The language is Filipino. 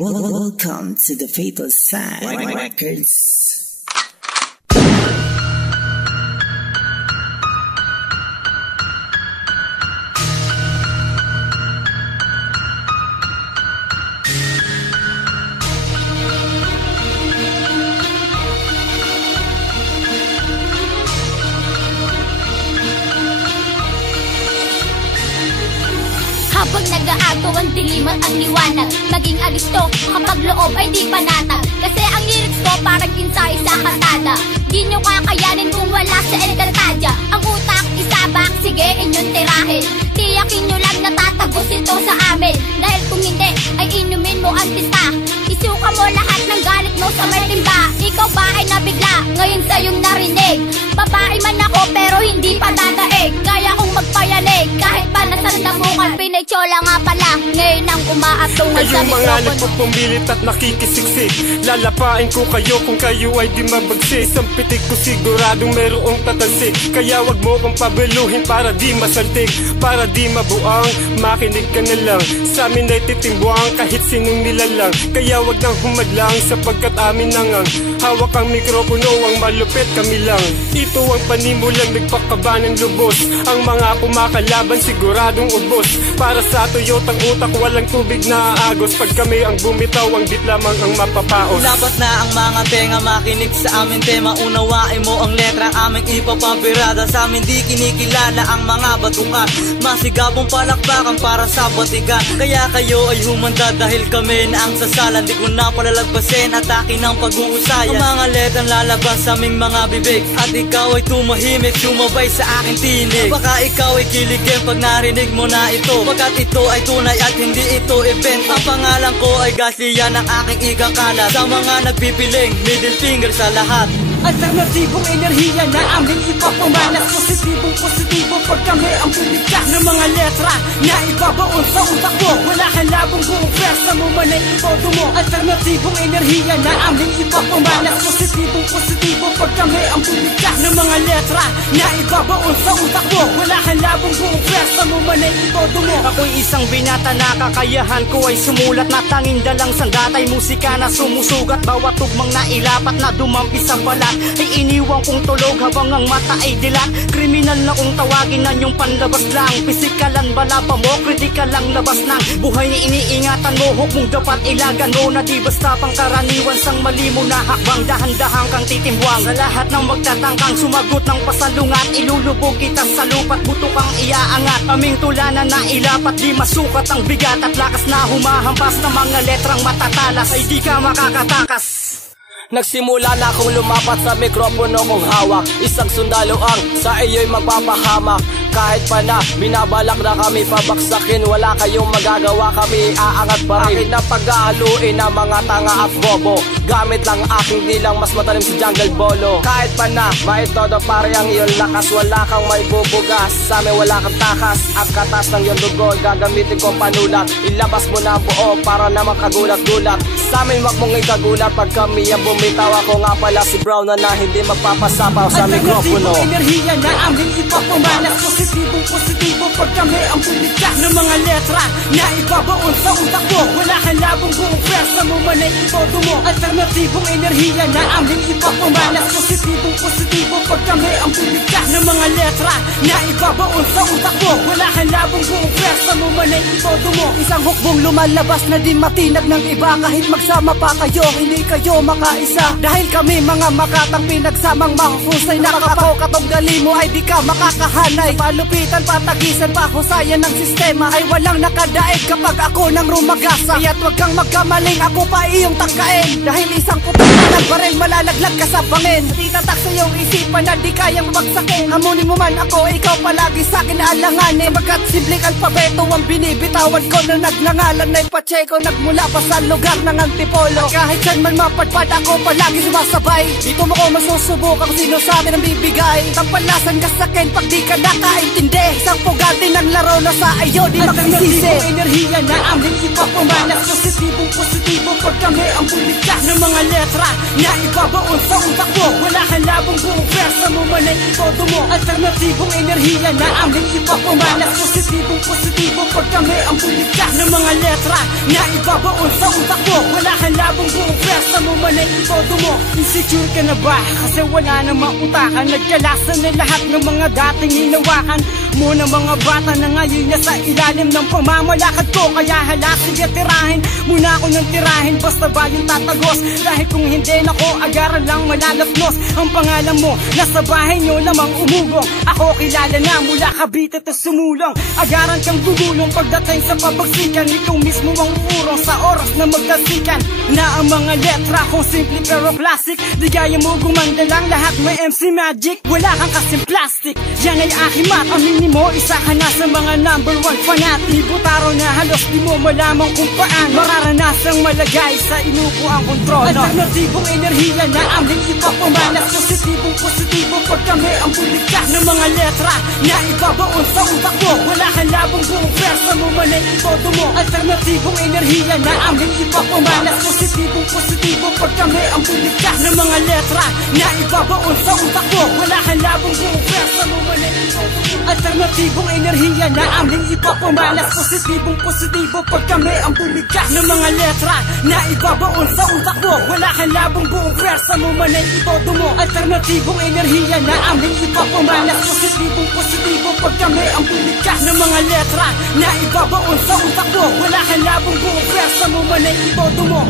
Welcome to the Fatal Side Records. Habang nag-aagaw ang diliman at liwanag, maging alisto kapag loob ay di panatag. Kasi ang lyrics ko parang insay sa kantada. Di nyo kakayanin kung wala sa Encantadia. Ang utak isabak, sige inyong tirahin. Tiyakin nyo lang natatagos ito sa amin. Dahil kung hindi, ay inumin mo ang tinta. Isuka mo lahat ng galit mo sa may timba. Ikaw ba ay nabigla, ngayon sa'yong narinig. Babae man ako pero hindi pa dadaig. Kaya kong magpayanig, kahit pa nasandamukan. Pinaychola nga pala, ngayon ang umaatungan sa mikropono. Kayong mga nagpupumilit at nakikisiksik, lalapain ko kayo kung kayo ay di mabagsik. Isang pitik ko siguradong merong tatalsik. Kaya wag mo kong pabeluhin para di masaltik, para di mabuang, makinig ka na lang. Sa amin ay titimbuang kahit sinong nilalang. Kaya wag nang humadlang sapagkat amin nangang hawak ang mikropono, ang malupit kami lang. Ito ang panimulang nagpakaba ng lubos. Ang mga kumakalaban siguradong ubos. Para sa tuyotang utak walang tubig na aagos. Pag kami ang bumitaw, ang bit lamang ang mapapaos. Dapat na ang mga tenga makinig sa aming tema. Unawain mo ang letra aming ipapabirada. Sa amin di kinikilala ang mga batukan. Masigabong palakpakan para sa batikan. Kaya kayo ay humanda dahil kami na ang sasalan. Di ko na palalagpasin at akin ang pag-uusayan. Ang mga letrang lalabas sa aming mga bibig. At ikaw ay tumahimik, sumabay sa aking tinig. Baka ikaw ay kiligin pag narinig mo na ito. Pagkat ito ay tunay at hindi ito event. Ang pangalan ko ay Gaslian ang aking ikakalat. Sa mga nagpipiling, middle finger sa lahat. Alternatibong enerhiya na aming ipapamalas. Positibo pag kami ang bumigkas ng mga letra na ibabaon sa utak mo. Wala kang labong buong pwersa mo man ay ibodo mo. Alternatibong enerhiya na aming ipapamalas. Positibo pag kami ang bumigkas ng mga letra na ibabaon sa utak mo. Wala kang labong buong pwersa mo man ay ibodo mo. Ako'y isang binata na kakayahan ko ay sumulat. Na tanging dalang sandatay musika na sumusugat. Bawat tugmang na ilapat na dumampi sa balat ay iniwang kong tulog habang ang mata ay dilat. Kriminal na kung tawagin na yung panlabas lang. Pisikalan balaba mo, kritikal lang labas ng buhay ni iniingatan mo. Huwag mong dapat ilagan mo na di basta pang karaniwan. Sang mali mo na hakbang, dahan-dahang kang titimbuang. Sa lahat ng magtatangkang sumagot ng pasalungat, ilulubog kita sa lupa't buto kang iaangat. Aming tulanan na ilapat, di masukat ang bigat. At lakas na humahampas ng mga letrang matatalas ay di ka makakatakas. Nagsimula na akong lumapat sa mikropono kong hawak. Isang sundalo ang sa iyo'y magpapahamak. Kahit pa na binabalak na kami pabaksakin, wala kayong magagawa, kami aangat pa rin. Akin na paghahaluin ng mga tanga at bobo. Gamit lang aking dilang, mas matalim si Jungle Bolo. Kahit pa na maitodo pare ang iyong lakas, wala kang may bubugas. Sa amin wala kang takas, ang katas ng iyong dugo gagamitin ko panulat. Ilabas mo na buo para na makagulat-gulat. Sa amin wag mong ikagulat pag kami ang bumitaw. Ako nga pala si Brown na hindi magpapasapaw sa mikropono. Alternatibong enerhiya na aming ipapamalas. Positibo pag kami ang bumigkas ng mga letra na ibabaon sa utak mo. Wala kang labong buong pwersa mo man ay ibodo mo. Alternatibong enerhiya na aming ipapamalas. Positibo pag kami ang bumigkas ng mga letra na ibabaon sa utak mo. Wala kang labong buong pwersa mo man ay ibodo mo. Isang hukbong lumalabas na di matinag ng iba. Kahit magsama pa kayo, hindi kayo makaisa. Dahil kami mga makatang pinagsamang mahusay. Nakakapaw katong gali mo ay di ka makakahanay. Palupitan, patagisan, pahusayan ng sistema ay walang nakadaig kapag ako nang rumagasa. Kaya't wag kang magkamaling, ako pa iyong tangkain. Dahil isang pupunta ng baril, malalaglag ka sa bangin. Titatak sa iyong isipan na di kayang bagsakin. Hamunin mo man ako, ikaw palagi sa'kin alanganin. Pagkat simpleng alpabeto ang binibitawan ko na nagnangalan na Pacheco. Nagmula pa sa lugar ng Antipolo. At kahit saan man mapadpad, ako palagi sumasabay. Dito mo ko masusubukang sino sa atin ang bibigay. Tampalasan ka sa'kin pag di ka nakaintindi. Isang pugante ng laro na sa iyo di magsisisi. Alternatibong enerhiya na aming ipapamalas. Positibo pag kami ang bumigkas ng mga letra na ibabaon sa utak mo. Wala kang labong buong versa mo man ay itodo mo. Alternatibong enerhiya na aming ipapamalas. Positibo pag kami ang bumigkas ng mga letra na ibabaon sa utak mo. Wala kang labong buong versa mo man ay itodo mo. Insecure ka na ba? Kasi wala namang utakan. Nagkalasan na lahat ng mga dating hinawakan mo ng mga bata na ngayon nasa ilalim ng pamamalakad ko. Kaya hala, sige tirahin muna ako ng tirahin. Basta ba yung tatagos? Dahil kung hindi nako, agaran lang malalapnos. Ang pangalan mo, nasa bahay nyo lamang umugong. Ako kilala na mula Cavite to sumulong. Agaran kang gugulong pagdating sa pabagsikan. Ikaw mismo ang uurong sa oras na magdasikan. Na ang mga letra kung simple pero classic. Di gaya mo gumanda lang, lahat may MC Magic. Wala kang kasing plastic, yan ay aking mat. Aminin mo, isa ka na sa mga number 1 fanatic. Butaro na halos di mo malamang kung paano mararanasang malagay sa inupo ang kontrol. Alternatibong enerhiya na aming ipapamalas. Positibo pag kami ang bumigkas ng mga letra na ibabaon sa utak mo. Wala kang labong buong versa mo man ay itodo mo. Alternatibong enerhiya na aming ipapamalas. Positibo pag kami ang bumigkas ng mga letra na ibabaon sa utak mo. Wala kang labong buong versa mo man ay itodo mo. Alternatibong enerhiya na aming ipapamalas. Positibo pag kami ang bumigkas ng mga letra na ibabaon sa utak mo. Wala kang labong buong versa mo man ay itodo mo. Alternatibong enerhiya na aming ipapamalas. Positibo pag kami ang bumigkas ng mga letra na ibabaon sa utak mo. Wala kang labong buong versa mo man ay itodo mo.